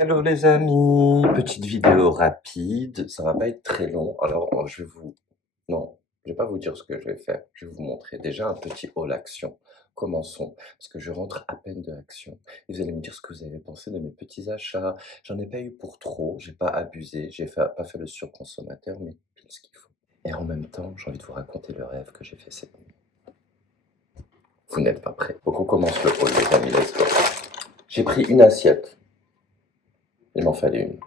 Hello les amis, petite vidéo rapide, ça va pas être très long, alors non, je vais pas vous dire ce que je vais faire, je vais vous montrer déjà un petit haul action. Commençons, parce que je rentre à peine de action. Et vous allez me dire ce que vous avez pensé de mes petits achats. J'en ai pas eu pour trop, j'ai pas abusé, pas fait le surconsommateur, mais pile ce qu'il faut. Et en même temps, j'ai envie de vous raconter le rêve que j'ai fait cette nuit. Vous n'êtes pas prêts. Donc on commence le haul les amis, let's go. J'ai pris une assiette, il m'en fallait une.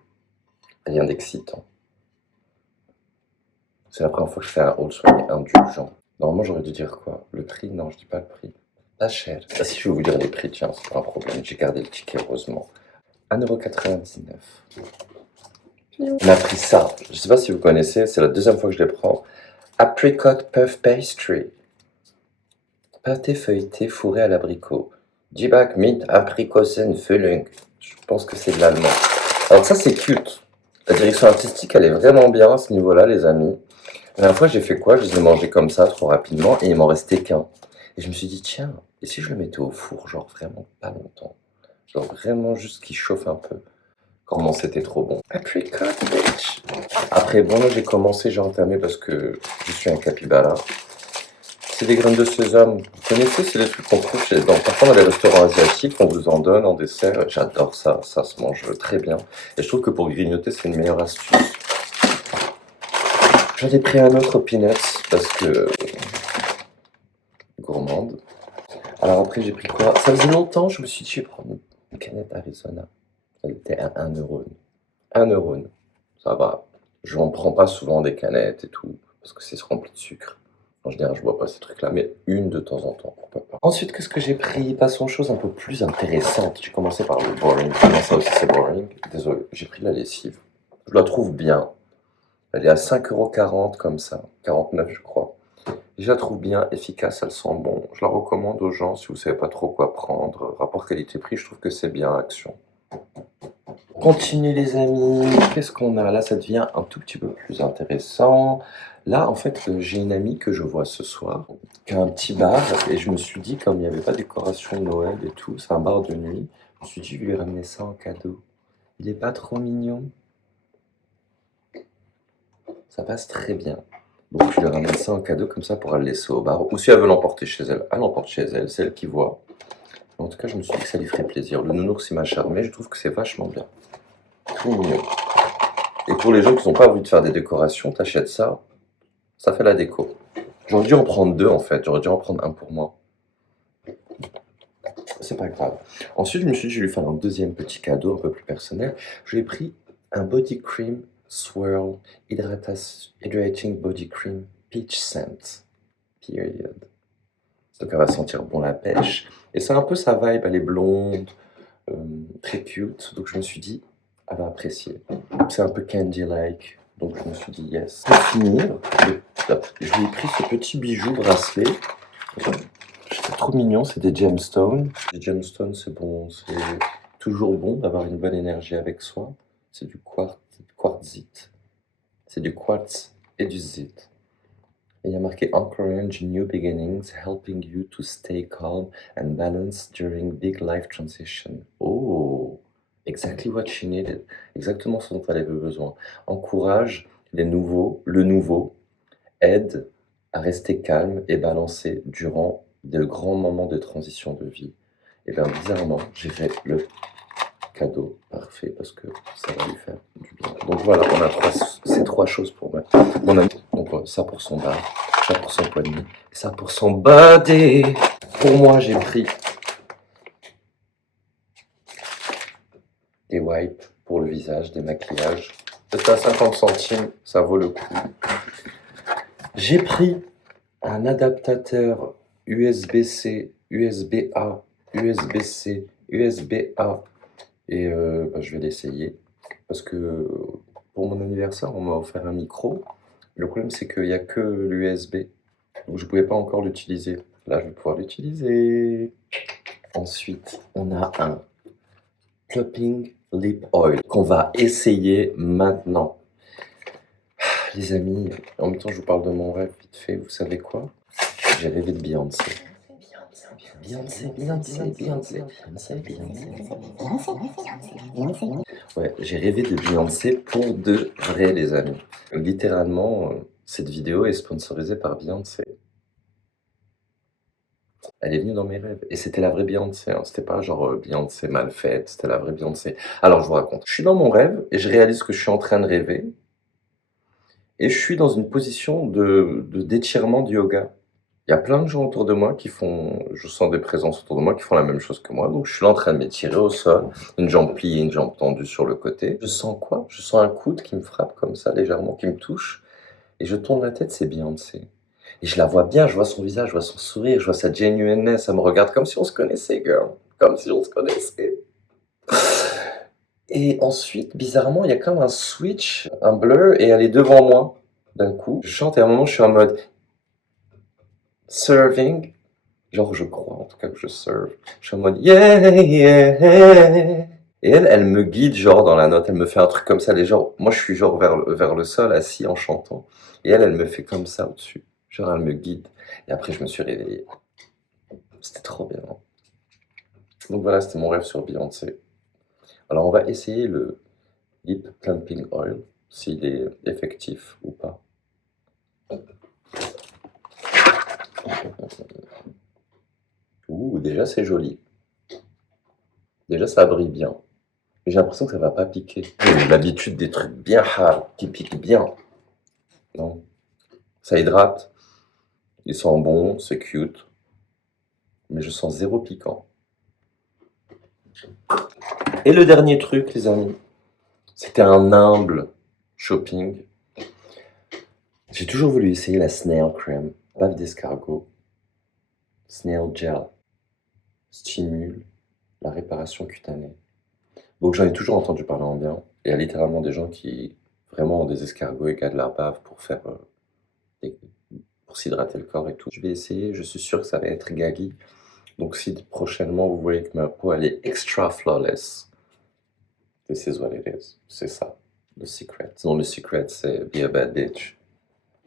Rien d'excitant. C'est la première fois que je fais un haul soigné indulgent. Normalement, j'aurais dû dire quoi? Le prix? Non, je dis pas le prix. Pas cher. Ah si, je vais vous dire les prix, tiens, c'est pas un problème. J'ai gardé le ticket, heureusement. 1,99 €. On a pris ça. Je sais pas si vous connaissez, c'est la deuxième fois que je les prends. Apricot Puff Pastry. Pâté feuilleté fourré à l'abricot. Dibak mit Aprikosenfüllung. Je pense que c'est de l'allemand. Alors ça, c'est cute. La direction artistique, elle est vraiment bien à ce niveau-là, les amis. La dernière fois, j'ai fait quoi? Je les ai mangés comme ça, trop rapidement, et il m'en restait qu'un. Et je me suis dit, tiens, et si je le mettais au four, genre vraiment pas longtemps? Genre vraiment juste qu'il chauffe un peu. Comment c'était trop bon. Apricot, bitch! Après, bon, là, j'ai commencé, j'ai entamé parce que je suis un capybara. C'est des graines de sésame. Vous connaissez, c'est des trucs qu'on trouve parfois dans les restaurants asiatiques, on vous en donne en dessert. J'adore ça, ça se mange très bien. Et je trouve que pour grignoter, c'est une meilleure astuce. J'en ai pris un autre peanuts parce que gourmande. Alors après, j'ai pris quoi? Ça faisait longtemps, je me suis dit, je vais prendre une canette Arizona. Elle était à 1 euro. 1 euro. Ça va. Je n'en prends pas souvent des canettes et tout, parce que c'est rempli de sucre. En général, je bois pas ces trucs-là, mais une de temps en temps, pourquoi pas. Ensuite, qu'est-ce que j'ai pris? Passons aux choses un peu plus intéressantes. J'ai commencé par le boring. Non, ça aussi, c'est boring. Désolé, j'ai pris la lessive. Je la trouve bien. Elle est à 5,40 € comme ça. 49, je crois. Je la trouve bien, efficace, elle sent bon. Je la recommande aux gens si vous savez pas trop quoi prendre. Rapport qualité-prix, je trouve que c'est bien Action. Continue les amis, qu'est-ce qu'on a là? Ça devient un tout petit peu plus intéressant. Là, en fait, j'ai une amie que je vois ce soir, qui a un petit bar, et je me suis dit, comme il n'y avait pas de décoration de Noël et tout, c'est un bar de nuit, je me suis dit, je vais lui ramener ça en cadeau. Il est pas trop mignon? Ça passe très bien. Donc je lui ramène ça en cadeau comme ça pour le laisser au bar. Ou si elle veut l'emporter chez elle, elle l'emporte chez elle, c'est elle qui voit. En tout cas, je me suis dit que ça lui ferait plaisir. Le nounours, il m'a charmé, je trouve que c'est vachement bien. Tout mignon. Et pour les gens qui n'ont pas envie de faire des décorations, t'achètes ça, ça fait la déco. J'aurais dû en prendre deux en fait, j'aurais dû en prendre un pour moi. C'est pas grave. Ensuite, je me suis dit, je vais lui faire un deuxième petit cadeau un peu plus personnel. Je lui ai pris un body cream Swirl Hydrating Body Cream Peach Scent. Period. Donc elle va sentir bon la pêche. Et c'est un peu sa vibe, elle est blonde, très cute. Donc je me suis dit, elle va apprécier. C'est un peu candy-like. Donc je me suis dit yes. Pour finir, je lui ai pris ce petit bijou bracelet. C'est trop mignon, c'est des gemstones. Les gemstones, c'est bon, c'est toujours bon d'avoir une bonne énergie avec soi. C'est du quartzite. C'est du quartz et du zite. Et il y a marqué Encourage New Beginnings, helping you to stay calm and balanced during big life transition. Oh, exactly what she needed. Exactement ce dont elle avait besoin. Encourage le nouveau, aide à rester calme et balancé durant de grands moments de transition de vie. Et bien bizarrement, j'ai fait le cadeau parfait parce que ça va lui faire du bien. Donc voilà, on a ces trois choses pour moi. Mon ami, donc ça pour son bar, ça pour son poignet, et ça pour son body. Pour moi, j'ai pris des wipes pour le visage, des maquillages. C'est à 50 centimes, ça vaut le coup. J'ai pris un adaptateur USB-C, USB-A, USB-C, USB-A. Et je vais l'essayer. Parce que pour mon anniversaire, on m'a offert un micro. Le problème, c'est qu'il n'y a que l'USB. Donc je ne pouvais pas encore l'utiliser. Là, je vais pouvoir l'utiliser. Ensuite, on a un Plumping Lip Oil qu'on va essayer maintenant. Les amis, en même temps, je vous parle de mon rêve vite fait. Vous savez quoi? J'ai rêvé de Beyoncé. Beyoncé, Beyoncé, Beyoncé, Beyoncé, Beyoncé. Ouais, j'ai rêvé de Beyoncé pour de vrai, les amis. Littéralement, cette vidéo est sponsorisée par Beyoncé. Elle est venue dans mes rêves et c'était la vraie Beyoncé, hein. C'était pas genre, Beyoncé mal faite, c'était la vraie Beyoncé. Alors je vous raconte, je suis dans mon rêve et je réalise que je suis en train de rêver et je suis dans une position d'étirement de yoga. Il y a plein de gens autour de moi qui font je sens des présences autour de moi qui font la même chose que moi, donc je suis là en train de m'étirer au sol, une jambe pliée, une jambe tendue sur le côté. Je sens quoi? Je sens un coude qui me frappe comme ça légèrement, qui me touche et je tourne la tête, c'est Beyoncé et je la vois bien, je vois son visage, je vois son sourire, je vois sa genuineness, elle me regarde comme si on se connaissait girl, comme si on se connaissait et ensuite, bizarrement, il y a comme un switch, un blur et elle est devant moi d'un coup. Je chante et à un moment je suis en mode serving. Genre, je crois en tout cas que je serve. Je suis en mode yeah, yeah. Et elle me guide genre dans la note. Elle me fait un truc comme ça. Les gens, moi, je suis genre vers le sol, assis en chantant. Et elle me fait comme ça au-dessus. Genre, elle me guide. Et après, je me suis réveillé. C'était trop bien. Donc voilà, c'était mon rêve sur Beyoncé. Alors, on va essayer le Lip Plumping Oil, s'il est effectif ou pas. Ouh, déjà, c'est joli. Déjà, ça brille bien. Mais j'ai l'impression que ça va pas piquer. J'ai l'habitude des trucs bien hard, qui piquent bien. Non, ça hydrate, il sent bon, c'est cute, mais je sens zéro piquant. Et le dernier truc, les amis, c'était un humble shopping. J'ai toujours voulu essayer la Snail Crème, bave d'escargot. Snail Gel stimule la réparation cutanée. Donc j'en ai toujours entendu parler en bien. Il y a littéralement des gens qui vraiment ont des escargots et gardent leur bave pour faire pour s'hydrater le corps et tout. Je vais essayer, je suis sûr que ça va être gaggy. Donc si prochainement vous voyez que ma peau elle est extra flawless, this is what it is. C'est ça, le secret. Sinon le secret c'est be a bad bitch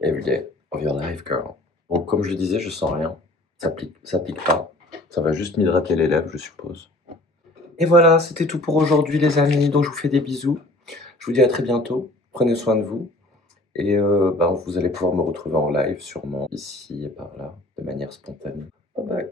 every day of your life, girl. Donc comme je le disais, je sens rien. Ça pique pas. Ça va juste m'hydrater les lèvres, je suppose. Et voilà, c'était tout pour aujourd'hui les amis. Donc je vous fais des bisous. Je vous dis à très bientôt. Prenez soin de vous. Et vous allez pouvoir me retrouver en live sûrement ici et par là, de manière spontanée. Bye bye.